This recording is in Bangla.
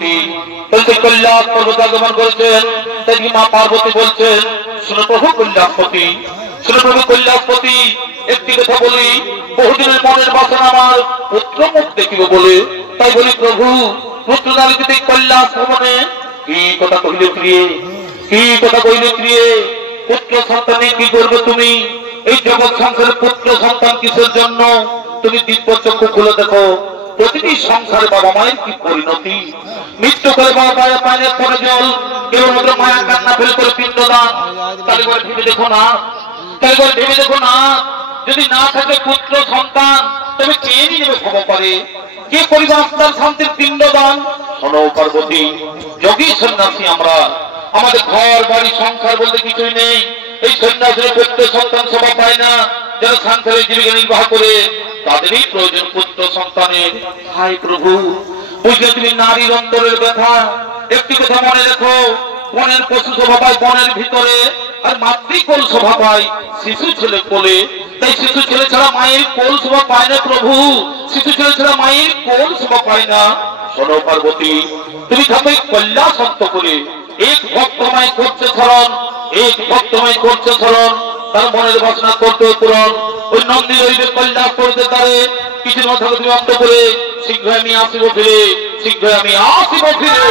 পার্বতী কৈলাস পর্বত আগমন করেছেন। তাই মা পার্বতী বলছেন, শুনো প্রভু কৈলাসপতি, শুনো প্রভু কৈলাসপতি, একটি কথা বলি, বহুদিনের মনের বাসনা আমার পুত্র মুখ দেখিব বলে, তাই বলি প্রভু পুত্র দালিতে কৈলাস ভবনে কি কথা কহিলে প্রিয়ে, কি কথা কহিলে প্রিয়ে, পুত্র সন্তানে কি করবে তুমি? এই জগৎ সংসারের পুত্র সন্তান কিসের জন্য? তুমি দিব্য চক্ষু খুলে দেখো, প্রতিটি সংসারে বাবা মায়ের কি পরিণতি। মৃত্যু করে বাবা মায়ের পায়ের পরে জল, কেবলমাত্র মায়া কান্না ফেলে করে পিণ্ডদান। তাহলে করে ভেবে দেখো না, তাহলে করে ভেবে দেখো না, যদি না থাকে পুত্র সন্তান তবে কে নিয়ে নেবে ক্ষমা করে, কে করিবে আত্মার শান্তির পিণ্ডদান? শোনো পার্বতী, যোগী সন্ন্যাসী আমরা, আমাদের ঘর বাড়ি সংসার বলতে কিছুই নেই। এই সন্ন্যাসীর পুত্র সন্তান সভা পায় না, যারা সংসারে জীবিকা নির্বাহ করে তাদেরই প্রয়োজন পুত্র সন্তানের। হায় প্রভু, বুঝলে তুমি নারীর অন্তরের ব্যথা। একটি কথা মনে রেখো, বনের পশু শোভা পায় বনের ভিতরে, আর মাতৃকোল শোভা পায় শিশু ছেলে কোলে। তাই শিশু ছেলে ছাড়া মায়ের কোল শোভা পায় না প্রভু, শিশু ছেলে ছাড়া মায়ের কোল শোভা পায় না। শোনো পার্বতী, তুমি থাকবে কৈলাস অন্ত করে, এক ভক্তময় করছে স্মরণ, এক ভক্তময় করছে স্মরণ, তার মনের বাসনা করতে পূরণ। ওই নন্দী রইবে কৈলাস করতে তারে, কিছু না থাকে তুমি অন্ত করে, শীঘ্র আমি আসিব ফিরে, শীঘ্র আমি আসিব ফিরে।